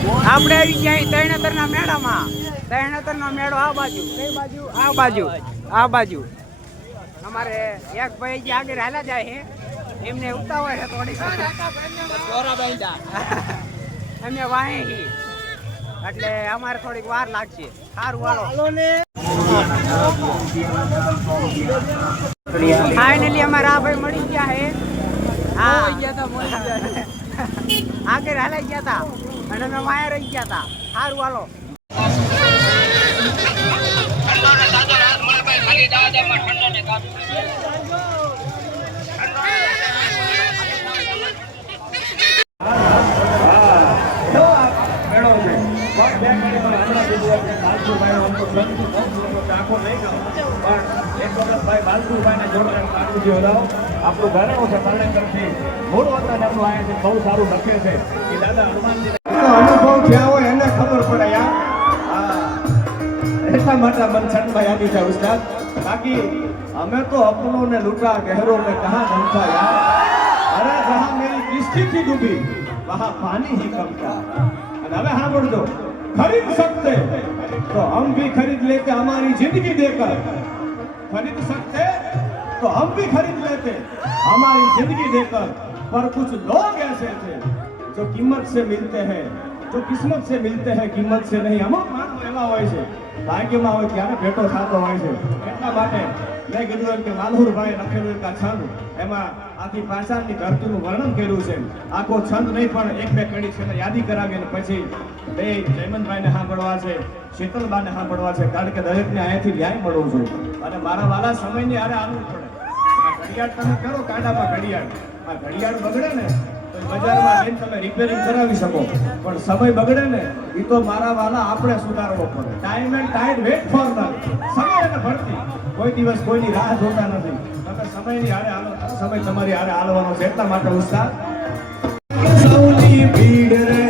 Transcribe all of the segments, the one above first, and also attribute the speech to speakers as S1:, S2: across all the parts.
S1: આપણે આવી ગયા તૈણતરના મેળામાં. તૈણતરનો મેળો આ બાજુ કઈ બાજુ? આ બાજુ આ બાજુ. અમારે એક ભાઈ જે આગળ હાલા જાય છે એમને ઉતાવળ છે થોડી અમે વાહે હી એટલે અમારે થોડીક વાર લાગશે. સારું વાળો ફાઇનલી અમારા આ ભાઈ મળી ગયા છે. હા. આગળ હાલાઈ ગયા હતા અને અમે વાયા રહી ગયા હતા સારું હાલો.
S2: આપણું ઘરેણું છે કર્ણેકરથી મૂળ વતન એમનું આયા છે, બહુ સારું લખે છે. કે દાદા હનુમાનજી અનુભવ થયા હોય એને ખબર પડે યાર હા એટલા માટે મન છઠમાં યાદી છે ઉસ્તાદ બાકી અમે તો અપનો ને લૂટા ગહેરો में कहा नहीं था यार अरे जहां मेरी किस्ती थी डूबी वहां पानी ही कम था અને હવે સાંભળજો ખરીદ सकते तो हम भी खरीद लेते हमारी जिंदगी देकर खरीद सकते तो हम भी खरीद लेते हमारी जिंदगी देकर पर कुछ लोग ऐसे थे जो कीमत से मिलते हैं જો કિસ્મત છે, મિલતે હે, કિંમત છે નહીં. અમુક માણસો એવા હોય છે, ભાગ્યમાં હોય ત્યારે ભેટો સાચો હોય છે. એટલા માટે મેં કીધું એમ કે માલહુરભાઈ લખેલું એક આ છંદ, એમાં આથી પાષાણની ધરતીનું વર્ણન કર્યું છે. આખો છંદ નહીં, પણ એક બે કડી છે યાદી કરાવીને પછી બે જયમંતભાઈને સાંભળવા છે, શીતલબાને સાંભળવા છે, કારણ કે દરેકને અહીંયાથી ન્યાય મળું છું અને મારા વાલા સમયની આરે આવવું પડે. આ ઘડિયાળ તમે કરો, કાંડામાં ઘડિયાળ. આ ઘડિયાળ બગડે ને, તો બજાર જઈને તમે રિપેરિંગ કરાવી શકો. પણ સમય બગડે ને એ તો મારા વાલા આપણે સુધારવો પડે. Time and time wait for them સમય અને ભરતી. કોઈ દિવસ કોઈની રાહ જોતા નથી. તમે સમયની હારે હાલો, સમય તમારી હારે હાલવાનો છે એટલા માટે ઉત્સાહ. સૌની ભીડ રે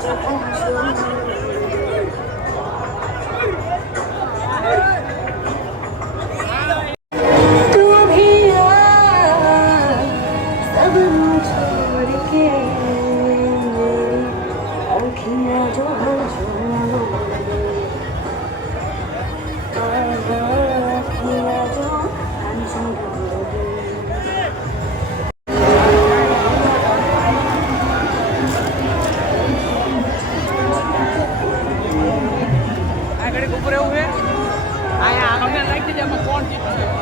S1: যখন જાય કોણ જીતશે?